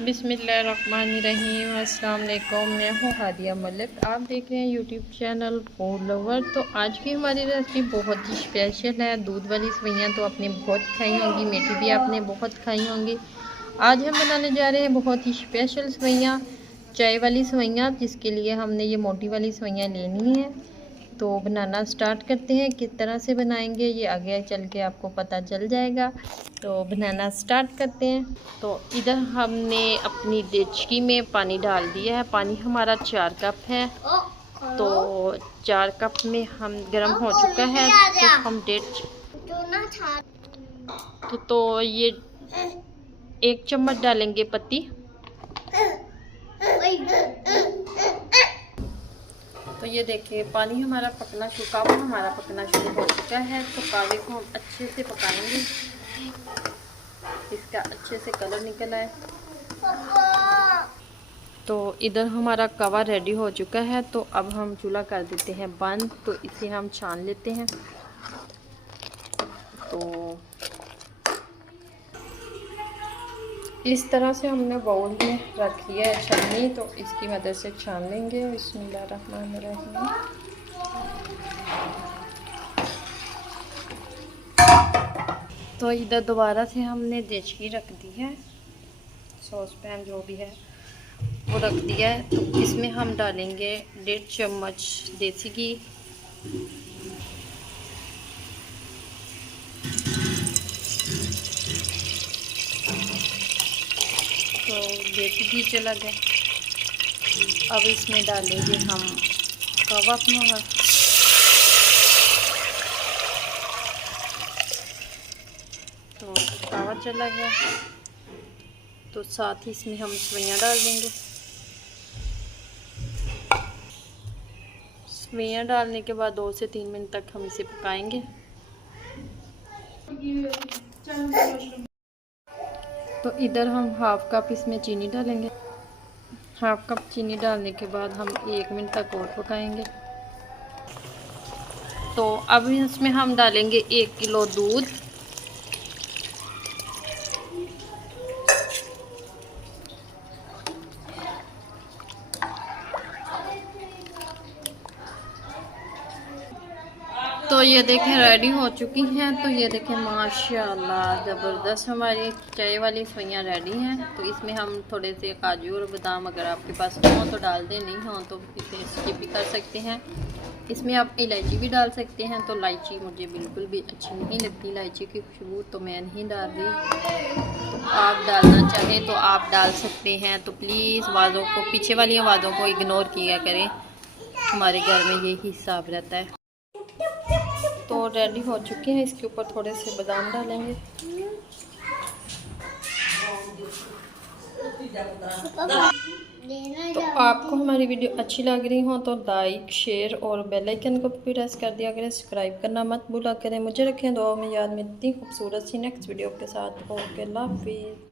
बिस्मिल्लाहिर्रहमानिर्रहीम। अस्सलाम वालेकुम। मैं हूँ हादिया मलिक, आप देख रहे हैं यूट्यूब चैनल फूड लवर। तो आज की हमारी रेसिपी बहुत ही स्पेशल है। दूध वाली सवैयाँ तो आपने बहुत खाई होंगी, मीठी भी आपने बहुत खाई होंगी। आज हम बनाने जा रहे हैं बहुत ही स्पेशल सवैयाँ, चाय वाली सवैयाँ, जिसके लिए हमने ये मोटी वाली सवैयाँ लेनी है। तो बनाना स्टार्ट करते हैं। किस तरह से बनाएंगे ये आगे चल के आपको पता चल जाएगा। तो बनाना स्टार्ट करते हैं। तो इधर हमने अपनी देचकी में पानी डाल दिया है। पानी हमारा 4 कप है। तो 4 कप में हम गर्म हो चुका है। तो हम तो ये 1 चम्मच डालेंगे पत्ती। तो ये देखिए पानी हमारा पकना कावा हमारा पकना शुरू हो चुका है। तो कावे को हम अच्छे से पकाएंगे, इसका अच्छे से कलर निकल आए। तो इधर हमारा कावा रेडी हो चुका है। तो अब हम चूल्हा कर देते हैं बंद। तो इसे हम छान लेते हैं। तो इस तरह से हमने बाउल में रख लिया है छन्नी, तो इसकी मदद से छान लेंगे। बिस्मिल्लाहिर्रहमानिर्रहीम। तो इधर दोबारा से हमने देचकी रख दी है, सॉस पैन जो भी है वो रख दिया है। तो इसमें हम डालेंगे 1.5 चम्मच देसी घी। तो देसी घी चला गया। अब इसमें डालेंगे हम कावा अपना। तो कावा चला गया। तो साथ ही इसमें हम सवैयाँ डाल देंगे। सवैयाँ डालने के बाद 2 से 3 मिनट तक हम इसे पकाएंगे। तो इधर हम हाफ कप इसमें चीनी डालेंगे। हाफ कप चीनी डालने के बाद हम 1 मिनट तक और पकाएंगे। तो अब इसमें हम डालेंगे 1 किलो दूध। तो ये देखें रेडी हो चुकी हैं। तो ये देखें माशाल्लाह ज़बरदस्त हमारी चाय वाली सवैयाँ रेडी हैं। तो इसमें हम थोड़े से काजू और बादाम अगर आपके पास हो तो डाल दें, नहीं हो तो इसे स्किप भी कर सकते हैं। इसमें आप इलायची भी डाल सकते हैं। तो इलायची मुझे बिल्कुल भी अच्छी नहीं लगती, इलायची की खुशबू, तो मैं नहीं डाल रही। तो आप डालना चाहें तो आप डाल सकते हैं। तो प्लीज़ आवाज़ों को, पीछे वाली आवाज़ों को इग्नोर किया करें, हमारे घर में यही हिसाब रहता है। तो रेडी हो चुके हैं। इसके ऊपर थोड़े से बादाम डालेंगे। तो आपको हमारी वीडियो अच्छी लग रही हो तो लाइक, शेयर और बेल आइकन को भी प्रेस कर दिया करें। सब्सक्राइब करना मत भूला करें। मुझे रखें दुआ में याद में। इतनी खूबसूरत सी नेक्स्ट वीडियो के साथ। ओके, अल्लाह हाफिज़।